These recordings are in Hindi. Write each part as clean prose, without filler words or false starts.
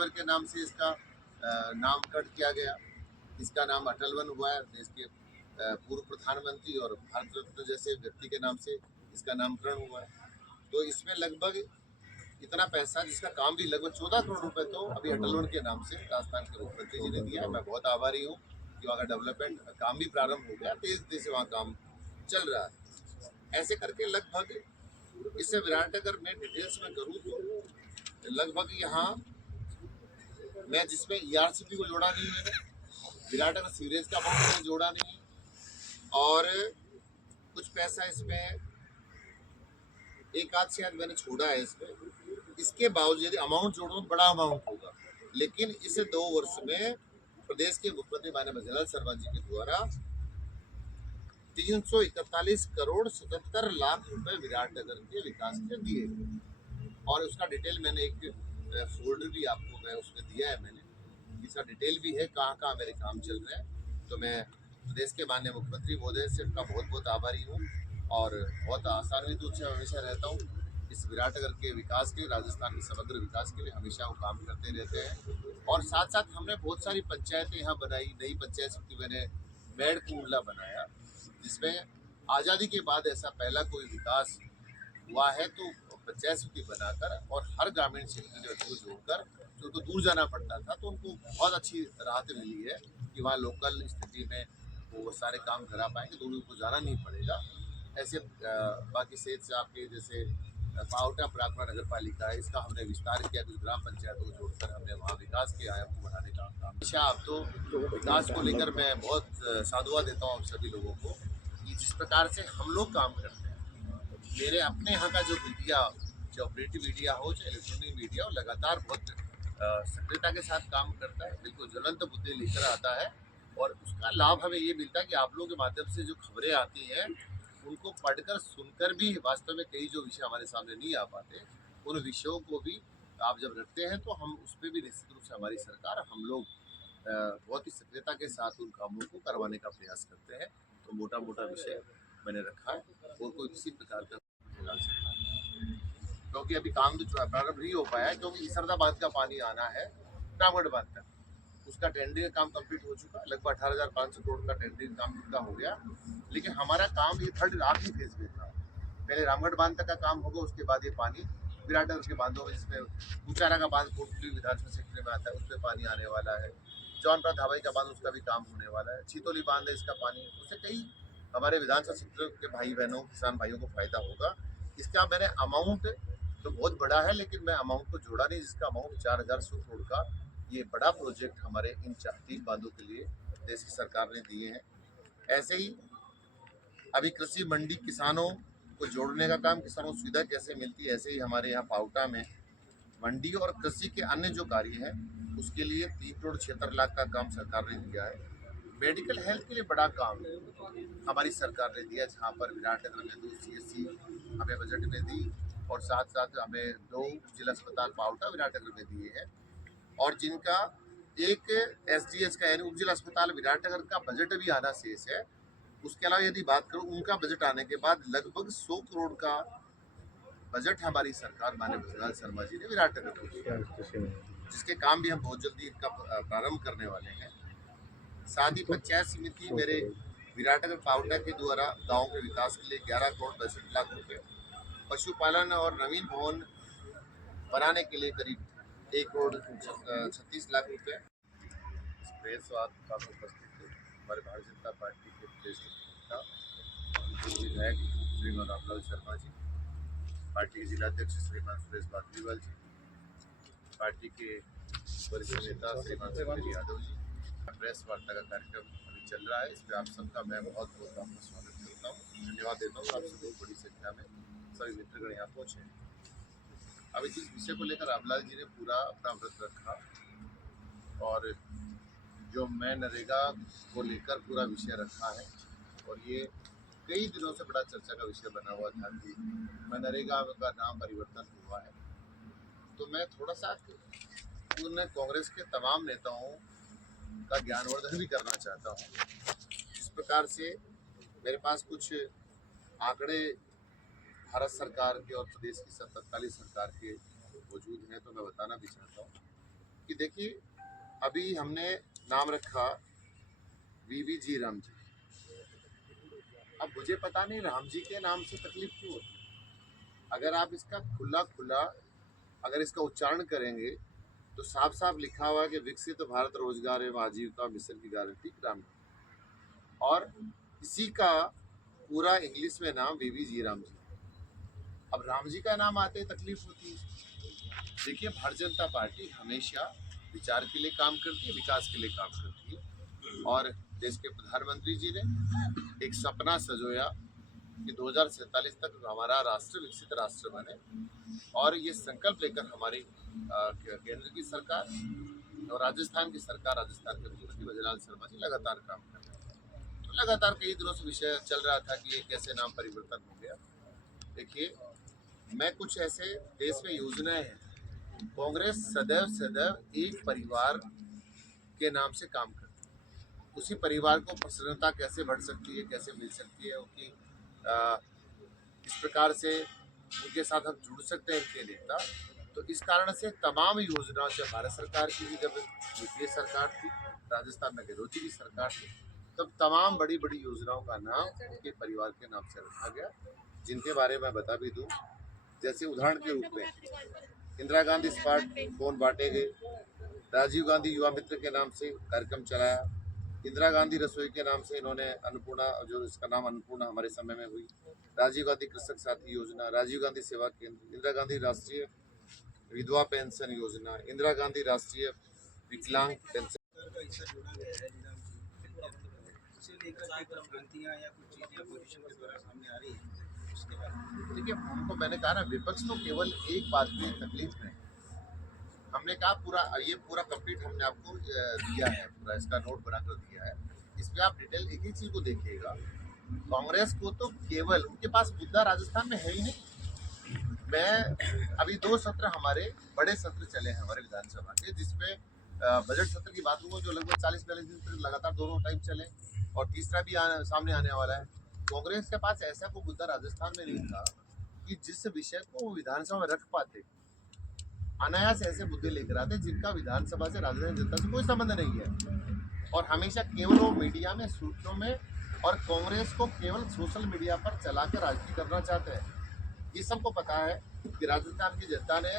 पेशेवर के नाम से इसका नामकरण किया गया। इसका नाम अटल वन हुआ है, देश के पूर्व प्रधानमंत्री और भारत रत्न जैसे व्यक्ति के नाम से इसका नामकरण हुआ है। तो इसमें लगभग इतना पैसा, जिसका काम भी लगभग 14 करोड़ रुपए तो अभी अटल वन के नाम से राजस्थान के मुख्यमंत्री जी ने दिया है। मैं बहुत आभारी हूँ कि वहाँ का डेवलपमेंट काम भी प्रारंभ हो गया, तेज तेज से वहाँ काम चल रहा है। ऐसे करके लगभग इससे विराटनगर में डिटेल्स में करूँ तो लगभग यहाँ मैं जिसमें ERCP को जोड़ा नहीं मैंने, विराटनगर सीवरेज का अमाउंट जोड़ा नहीं, और कुछ पैसा इसमें एक आध शायद मैंने छोड़ा है इसमें। इसके बावजूद यदि अमाउंट जोड़ो तो बड़ा अमाउंट होगा, लेकिन इस 2 वर्ष में प्रदेश के मुख्यमंत्री माननीय भजनलाल शर्मा जी के द्वारा 341 करोड़ 77 लाख रुपए विराटनगर के विकास के दिए, और उसका डिटेल मैंने एक फोल्डर भी आपको मैं उसमें दिया है, मैंने इसका डिटेल भी है कहाँ कहाँ मेरे काम चल रहे हैं। तो मैं प्रदेश के माननीय मुख्यमंत्री महोदय से उनका बहुत बहुत आभारी हूँ, और बहुत आसान्वित रूप से हमेशा रहता हूँ इस विराटनगर के विकास के, राजस्थान के समग्र विकास के लिए हमेशा वो काम करते रहते हैं। और साथ साथ हमने बहुत सारी पंचायतें यहाँ बनाई, नई पंचायत समिति मैंने मेड़कुंडला बनाया, जिसमें आज़ादी के बाद ऐसा पहला कोई विकास हुआ है। तो पंचायत समिति बनाकर और हर ग्रामीण क्षेत्र के व्यक्ति को जोड़कर, जो उनको दूर जाना पड़ता था, तो उनको बहुत अच्छी राहत मिली है कि वहाँ लोकल स्थिति में वो सारे काम करा पाएंगे, दूर उनको जाना नहीं पड़ेगा। ऐसे बाकी सेठ साहब के जैसे पावटा प्राकड़ा नगर पालिका है, इसका हमने विस्तार किया, कुछ ग्राम पंचायतों को जोड़कर हमने वहाँ विकास के आयाम को बढ़ाने का काम। अच्छा, अब तो विकास को लेकर मैं बहुत साधुवाद देता हूँ सभी लोगों को कि जिस प्रकार से हम लोग काम करते हैं। मेरे अपने यहाँ का जो मीडिया, जो ऑपरेटिव मीडिया हो चाहे इलेक्ट्रॉनिक मीडिया हो, लगातार बहुत सक्रियता के साथ काम करता है, बिल्कुल ज्वलंत मुद्दे लेकर आता है, और उसका लाभ हमें ये मिलता है कि आप लोगों के माध्यम से जो खबरें आती हैं उनको पढ़कर सुनकर भी वास्तव में कई जो विषय हमारे सामने नहीं आ पाते, उन विषयों को भी आप जब रखते हैं तो हम उस पर भी निश्चित रूप से हमारी सरकार, हम लोग बहुत ही सक्रियता के साथ उन कामों को करवाने का प्रयास करते हैं। तो मोटा मोटा विषय मैंने रखा है, और कोई किसी प्रकार का डाल सकता है, क्योंकि अभी काम तो प्रारंभ नहीं हो पाया है, क्योंकि इसरदा बांध का पानी आना है रामगढ़ बांध तक, उसका टेंडरिंग का काम कंप्लीट हो चुका है, लगभग 18,500 करोड़ का टेंडरिंग काम पूरा हो गया। लेकिन हमारा काम ये थर्ड आखिरी फेज में था, पहले रामगढ़ बांध तक का काम होगा, उसके बाद ये पानी विराटनगर के बांधों में, जिसमें ऊंचारा का बांध कोटली विधानसभा क्षेत्र में आता है, उसमें पानी आने वाला है। जौनपुर धाबाई का बांध, उसका भी काम होने वाला है। छितौली बांध है, इसका पानी, उससे कई हमारे विधानसभा क्षेत्र के भाई बहनों, किसान भाइयों को फायदा होगा। इसका मैंने अमाउंट तो बहुत बड़ा है, लेकिन मैं अमाउंट को जोड़ा नहीं, जिसका अमाउंट 4,100 करोड़ का ये बड़ा प्रोजेक्ट हमारे इन 3 बांधों के लिए देश की सरकार ने दिए हैं। ऐसे ही अभी कृषि मंडी, किसानों को जोड़ने का काम, किसानों को सुविधा कैसे मिलती है, ऐसे ही हमारे यहाँ पावटा में मंडी और कृषि के अन्य जो कार्य है उसके लिए 3 करोड़ 76 लाख का काम सरकार ने दिया है। मेडिकल हेल्थ के लिए बड़ा काम हमारी सरकार ने दिया, जहाँ पर विराटनगर में 2 CSC हमें बजट में दी, और साथ साथ हमें 2 जिला अस्पताल पावटा विराटनगर में दिए हैं, और जिनका एक SGH का यानी उप जिला अस्पताल विराटनगर का बजट भी आना शेष है। उसके अलावा यदि बात करूं, उनका बजट आने के बाद लगभग 100 करोड़ का बजट हमारी सरकार माननीय भजनलाल शर्मा जी ने विराटनगर को दिया, जिसके काम भी हम बहुत जल्दी इनका प्रारंभ करने वाले हैं। साथ ही पंचायत समिति मेरे विराटनगर पावटा के द्वारा गाँव के विकास के लिए 11 करोड़ 62 लाख रुपए, पशुपालन और नवीन भवन बनाने के लिए करीब 1 करोड़ 36 लाख रुपए। प्रेस वार्ता में उपस्थित थे हमारे भारतीय जनता पार्टी के प्रदेश के विधायक श्रीमान रामलाल शर्मा जी, पार्टी के जिलाध्यक्ष श्रीमान सुरेश बादलीवाल जी, पार्टी के वरिष्ठ नेता श्रीमान सुरेश यादव जी। प्रेस वार्ता का कार्यक्रम अभी चल रहा है, इस पर आप सबका मैं बहुत बहुत आपका स्वागत करता हूँ, धन्यवाद देता हूँ। आप सब बहुत बड़ी संख्या में सभी मित्रगण यहाँ पहुँचे। अभी जिस विषय को लेकर रामलाल जी ने पूरा अपना व्रत रखा, और जो मैं नरेगा को लेकर पूरा विषय रखा है, और ये कई दिनों से बड़ा चर्चा का विषय बना हुआ था कि मैं नरेगा का नाम परिवर्तन हुआ है, तो मैं थोड़ा सा उन कांग्रेस के तमाम नेताओं का ज्ञानवर्धन भी करना चाहता हूँ। जिस प्रकार से मेरे पास कुछ आंकड़े भारत सरकार के और प्रदेश की तत्कालीन सरकार के मौजूद हैं, तो मैं बताना भी चाहता हूँ। कि देखिए अभी हमने नाम रखा वीवी जी राम जी। अब मुझे पता नहीं राम जी के नाम से तकलीफ क्यों होती। अगर आप इसका खुला खुला अगर इसका उच्चारण करेंगे तो साफ साफ लिखा हुआ है कि विकसित भारत रोजगार एवं आजीविका मिशन की गारंटी ग्रामीण, और इसी का पूरा इंग्लिश में नाम वीवी जी राम जी। अब राम जी का नाम आते ही तकलीफ होती है। देखिए भारतीय जनता पार्टी हमेशा विचार के लिए काम करती है, विकास के लिए काम करती है, और देश के प्रधानमंत्री जी ने एक सपना सजोया कि 2047 तक हमारा राष्ट्र विकसित राष्ट्र बने, और ये संकल्प लेकर हमारी केंद्र की सरकार और राजस्थान की सरकार, राजस्थान के मुख्यमंत्री ब्रजलाल शर्मा जी लगातार काम कर रहे हैं। तो लगातार कई दिनों से विषय चल रहा था कि ये कैसे नाम परिवर्तन हो गया। देखिए मैं कुछ ऐसे देश में योजनाएं हैं, कांग्रेस सदैव सदैव एक परिवार के नाम से काम करती है। उसी परिवार को प्रसन्नता कैसे बढ़ सकती है, कैसे मिल सकती है, उनकी इस प्रकार से उनके साथ हम जुड़ सकते हैं इनके नेता। तो इस कारण से तमाम योजनाओं से भारत सरकार की भी जब यूपीए सरकार थी, राजस्थान में गहलोत जी की सरकार थी, तब तमाम बड़ी बड़ी योजनाओं का नाम उनके परिवार के नाम से रखा गया, जिनके बारे में बता भी दूं। जैसे उदाहरण के रूप में इंदिरा गांधी स्मार्टफोन बांटे गए, राजीव गांधी युवा मित्र के नाम से कार्यक्रम चलाया, इंदिरा गांधी रसोई के नाम से इन्होंने अन्नपूर्णा, जो इसका नाम अन्नपूर्णा हमारे समय में हुई, राजीव गांधी कृषक साथी योजना, राजीव गांधी सेवा केंद्र, इंदिरा गांधी राष्ट्रीय विधवा पेंशन योजना, इंदिरा गांधी राष्ट्रीय विकलांग पेंशन। देखिए उनको मैंने कहा ना, विपक्ष तो केवल एक बात की तकलीफ में, हमने कहा पूरा ये पूरा कंप्लीट हमने आपको दिया है, पूरा इसका नोट बनाकर दिया है, इसमें आप डिटेल एक ही चीज को देखिएगा। कांग्रेस को तो केवल उनके पास मुद्दा राजस्थान में है ही नहीं। मैं अभी 2 सत्र हमारे बड़े सत्र चले हैं हमारे विधानसभा के, जिसमें बजट सत्र की बात हुआ जो लगभग 40-42 दिन तक लगातार दोनों टाइम चले, और तीसरा भी सामने आने वाला है। कांग्रेस के पास ऐसा कोई मुद्दा राजस्थान में नहीं था कि जिस विषय को वो विधानसभा में रख पाते। अनायास ऐसे मुद्दे लेकर आते जिनका विधानसभा से राजस्थान जनता से कोई संबंध नहीं है, और हमेशा केवल वो मीडिया में, सूत्रों में, और कांग्रेस को केवल सोशल मीडिया पर चलाकर राजनीति करना चाहते हैं। ये सबको पता है कि राजस्थान की जनता ने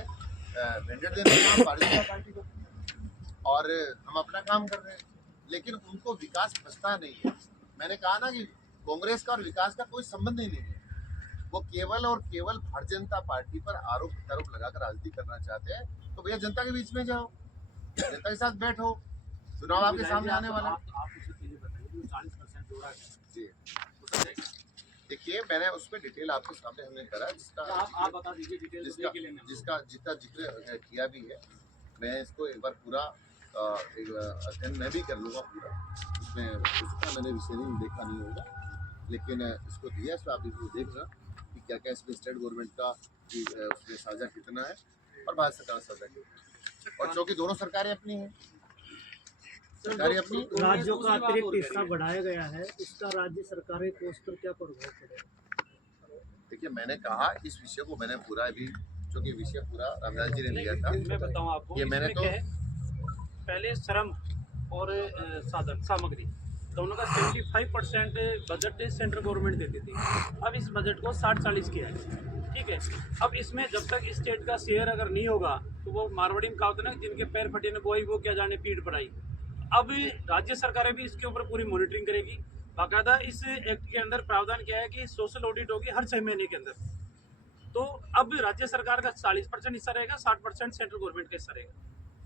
मैंडेट देने का काम भारतीय जनता पार्टी को, और हम अपना काम कर रहे हैं, लेकिन उनको विकास पछता नहीं है। मैंने कहा ना कि कांग्रेस का और विकास का कोई संबंध ही नहीं है, वो केवल और केवल भारतीय जनता पार्टी पर आरोप प्रत्यारोप लगाकर राजनीति करना चाहते हैं। तो भैया जनता के बीच में जाओ, जनता के साथ बैठो, चुनाव आपके सामने आने वाला जी। देखिए मैंने उसमें डिटेल आपके सामने हमने करा, जिसका आप बता दीजिए डिटेल, जिसका जितना जिक्र किया भी है, मैं इसको एक बार पूरा एक अध्ययन मैं भी कर लूँगा पूरा, उसमें उसका मैंने विषय नहीं देखा नहीं होगा, लेकिन इसको दिया, इसमें आप इसको देखना कि क्या क्या इसमें स्टेट गवर्नमेंट का उसमें साझा कितना है और भारत सरकार साझा कितना, और चूँकि दोनों सरकारें अपनी हैं, सरकारें अपनी। राज्यों का अतिरिक्त हिस्सा बढ़ाया गया है, इसका राज्य सरकारें कोष पर क्या प्रभाव पड़ेगा? देखिए मैंने कहा इस विषय को मैंने पूरा अभी, चूँकि विषय पूरा रामलाल जी ने लिया था, मैं बताऊं आपको, ये मैंने तो पहले श्रम और साधन सामग्री दोनों का 75% बजट सेंट्रल गवर्नमेंट देती थी। अब इस बजट को 60-40 किया है, ठीक है। अब इसमें जब तक स्टेट का शेयर अगर नहीं होगा तो वो मारवाड़ी में कहा होता है ना, जिनके पैर फटे ने बोई वो क्या जाने पीठ पड़ाई। अब राज्य सरकारें भी इसके ऊपर पूरी मॉनिटरिंग करेगी। बाकायदा इस एक्ट के अंदर प्रावधान किया है कि सोशल ऑडिट होगी हर 6 महीने के अंदर। तो अब राज्य सरकार का 40% हिस्सा रहेगा, 60% सेंट्रल गवर्नमेंट का हिस्सा रहेगा।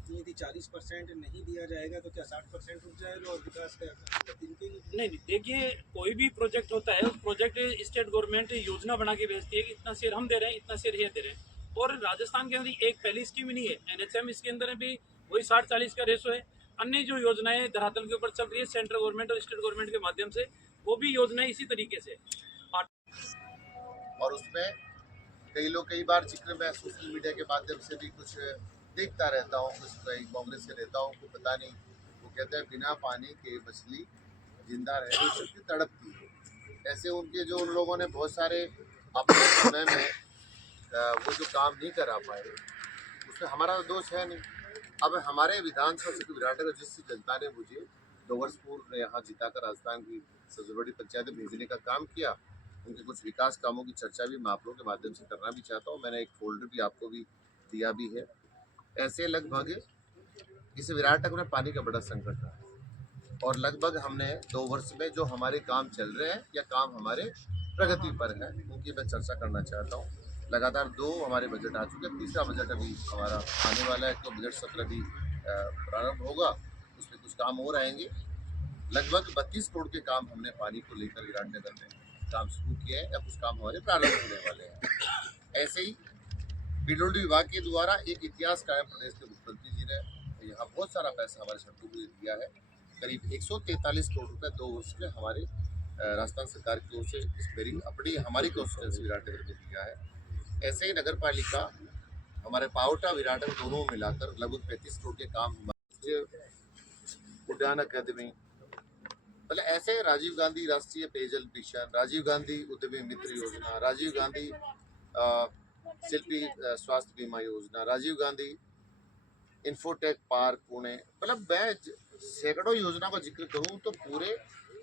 यदि 40% नहीं दिया जाएगा तो क्या 60% रुक जाएगा और विकास का नहीं, देखिए कोई भी प्रोजेक्ट होता है, उस प्रोजेक्ट स्टेट गवर्नमेंट योजना बना के भेजती है कि इतना शेयर हम दे रहे हैं, इतना शेयर ये दे रहे हैं। और राजस्थान के अंदर एक पहली स्कीम नहीं है, NHM, इसके अंदर भी वही 60-40 का रेशो है। अन्य जो योजनाएं धरातल के ऊपर चल रही है सेंट्रल गवर्नमेंट और स्टेट गवर्नमेंट के माध्यम से, वो भी योजनाएं इसी तरीके से। और उसमें कई बार जिक्र मैं सोशल मीडिया के माध्यम से भी कुछ देखता रहता हूँ, कुछ कांग्रेस के नेताओं को पता नहीं, वो कहते हैं बिना पानी के मछली जिंदा रह नहीं सकती, तड़पती है। ऐसे उनके जो उन लोगों ने बहुत सारे अपने समय में वो जो काम नहीं करा पाए, उसमें हमारा दोष है नहीं। अब हमारे विधानसभा क्षेत्र विराटनगर जिस जनता ने मुझे 2 वर्ष पूर्व यहाँ जिताकर राजस्थान की सबसे बड़ी पंचायत में भेजने का काम किया, उनके कुछ विकास कामों की चर्चा भी मैं आप लोगों के माध्यम से करना भी चाहता हूँ। मैंने एक फोल्डर भी आपको भी दिया भी है। ऐसे लगभग इस विराटनगर में पानी का बड़ा संकट रहा है और लगभग हमने 2 वर्ष में जो हमारे काम चल रहे हैं या काम हमारे प्रगति पर है उनकी मैं चर्चा करना चाहता हूँ। लगातार 2 हमारे बजट आ चुके हैं, तीसरा बजट अभी हमारा आने वाला है, तो बजट सत्र भी प्रारंभ होगा, उसमें कुछ काम और आएंगे। लगभग 32 करोड़ के काम हमने पानी को लेकर विराटनगर में काम शुरू किया है या कुछ काम हमारे प्रारंभ होने वाले हैं। ऐसे ही पीडब्ल्यूडी विभाग के द्वारा एक इतिहास कायम प्रदेश के मुख्यमंत्री जी ने यहाँ बहुत सारा पैसा हमारे सड़कों को दिया है। करीब 143 करोड़ रुपए 2 वर्ष में हमारे राजस्थान सरकार की ओर से इस अपनी हमारी कॉन्स्टिट्यूंसी विराटनगर में दिया है। ऐसे ही नगर पालिका हमारे पावटा विराटनगर दोनों मिलाकर लगभग 35 करोड़ के काम हमारे उद्यान अकादमी, मतलब ऐसे राजीव गांधी राष्ट्रीय पेयजल मिशन, राजीव गांधी उद्यमी मित्र योजना, राजीव गांधी शिल्पी स्वास्थ्य बीमा योजना, राजीव गांधी इन्फोटेक पार्क पुणे, मतलब मैं सैकड़ों योजना का जिक्र करूं तो पूरे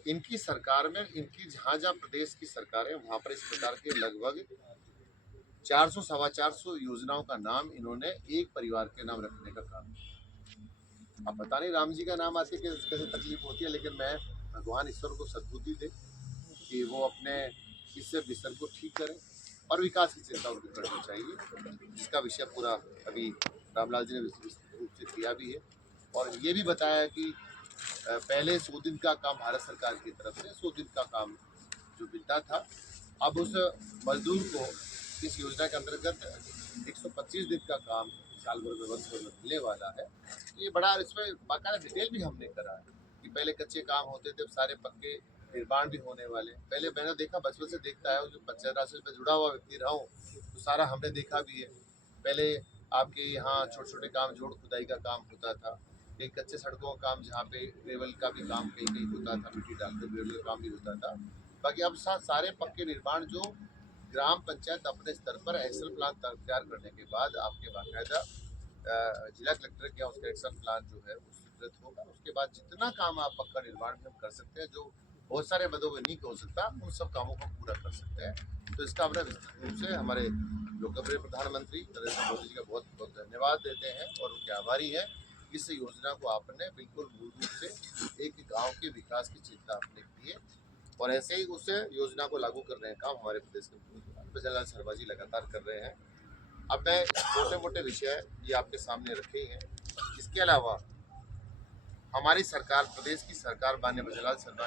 इनकी सरकार में, इनकी जहाँ जहाँ प्रदेश की सरकार है वहाँ पर इस प्रकार के लगभग 400 सवा 400 योजनाओं का नाम इन्होंने एक परिवार के नाम रखने का काम किया। अब पता नहीं राम जी का नाम आते कैसे तकलीफ होती है, लेकिन मैं भगवान ईश्वर को सद्बुद्धि दे कि वो अपने इस विषय को ठीक करें और विकास की चिंता उनको करनी चाहिए, जिसका विषय पूरा अभी रामलाल जी ने विस्तृत रूप से किया भी है। और ये भी बताया कि पहले 100 दिन का काम भारत सरकार की तरफ से 100 दिन का काम जो मिलता था, अब उस मजदूर को इस योजना के अंतर्गत 125 दिन का काम साल भर में वर्ष भर में मिलने वाला है। ये बड़ा, इसमें बाकायदा डिटेल भी हमने करा है कि पहले कच्चे काम होते थे, सारे पक्के निर्माण भी होने वाले। पहले मैंने देखा, बचपन से देखता है, जो पंचायत राज से जुड़ा हुआ व्यक्ति रहा हूँ तो सारा हमने देखा भी है। पहले आपके यहाँ छोटे छोटे काम, जोड़ खुदाई का काम होता था, कहीं कच्चे सड़कों का काम, जहाँ पे ग्रेवल का भी काम कहीं कहीं होता था, मिट्टी डालकर ग्रेवल का काम भी होता था। बाकी अब सारे पक्के निर्माण जो ग्राम पंचायत अपने स्तर पर एक्शन प्लान तैयार करने के बाद आपके बाकायदा जिला कलेक्टर के उसका एक्शन प्लान जो है वो स्वीकृत होगा। उसके बाद जितना काम आप पक्का निर्माण में हम कर सकते हैं, जो बहुत सारे मदों में नहीं हो सकता, उन सब कामों को पूरा कर सकते हैं। तो इसका हमने विस्तृत रूप से हमारे लोकप्रिय प्रधानमंत्री नरेंद्र मोदी जी का बहुत बहुत धन्यवाद देते हैं और उनके आभारी हैं। इस योजना को आपने बिल्कुल मूल रूप से एक गांव के विकास की चिंता आपने की है और ऐसे ही उस योजना को लागू करने का काम हमारे प्रदेश के मुख्यमंत्री जयललिता शर्मा जी लगातार कर रहे हैं। अब मैं मोटे मोटे विषय ये आपके सामने रखे ही हैं। इसके अलावा हमारी सरकार, प्रदेश की सरकार माननीय जयललिता शर्मा